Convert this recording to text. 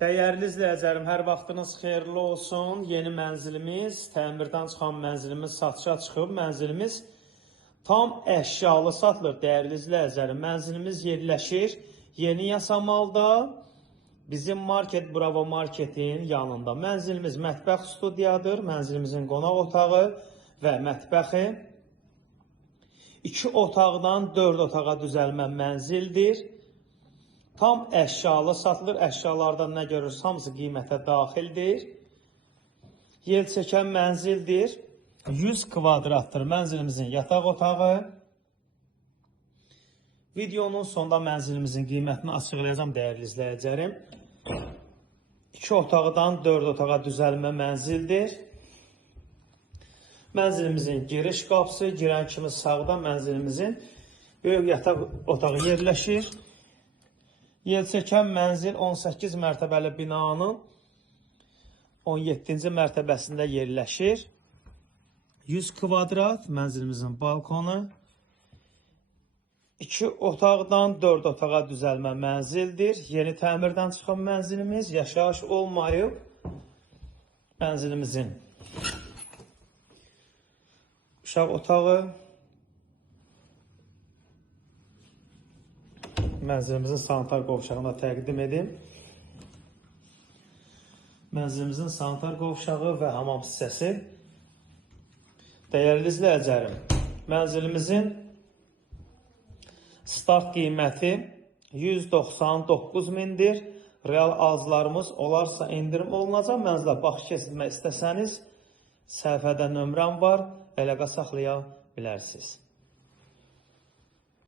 Dəyərli izləyicilərim, hər vaxtınız xeyirli olsun. Yeni mənzilimiz, təmirdən çıxan mənzilimiz satışa çıxıb. Mənzilimiz tam əşyalı satılır, dəyərli izləyicilərim. Mənzilimiz yerləşir Yeni Yasamalda, bizim market Bravo Marketin yanında. Mənzilimiz mətbəx studiyadır. Mənzilimizin qonaq otağı və mətbəxi 2 otaqdan 4 otağa düzəlmə mənzildir. Tam əşyalı satılır. Əşyalardan nə görürsünüz, hamısı qiymətə daxildir. Yel çəkən mənzildir. 100 kvadratdır mənzilimizin yataq otağı. Videonun sonunda mənzilimizin qiymətini açıqlayacağım, dəyərli izləyicilərim. 2 otaqdan 4 otağa düzəlmə mənzildir. Mənzilimizin giriş qapısı, girən kimi sağda mənzilimizin böyük yataq otağı yerləşir. Yelçəkən mənzil 18 mərtəbəli binanın 17-ci mərtəbəsində yerləşir. 100 kvadrat mənzilimizin balkonu. 2 otaqdan 4 otağa düzəlmə mənzildir. Yeni təmirdən çıxan mənzilimiz, yaşayış olmayıb. Mənzilimizin uşaq otağı. Mənzilimizin sanitar qovşağını təqdim edim. Mənzilimizin sanitar qovşağı və hamam hissəsi. Dəyərli izləyicilərim, mənzilimizin start qiyməti 199 mindir. Real arzlarımız olarsa indirim olunacaq. Mənzilə baxış keçirmək istəsəniz, səhifədə nömrəm var, əlaqə saxlaya bilərsiniz.